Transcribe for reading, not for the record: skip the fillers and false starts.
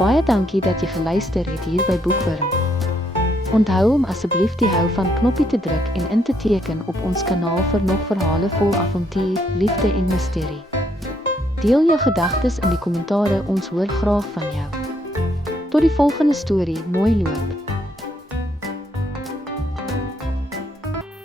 Baie dankie dat jy geluister het hier by Boekwurm. Onthou om asseblief die hou van knoppie te druk en in te teken op ons kanaal vir nog verhale vol avontuur, liefde en misterie. Deel jou gedagtes in die kommentare, ons hoor graag van jou. Tot die volgende storie, mooi loop!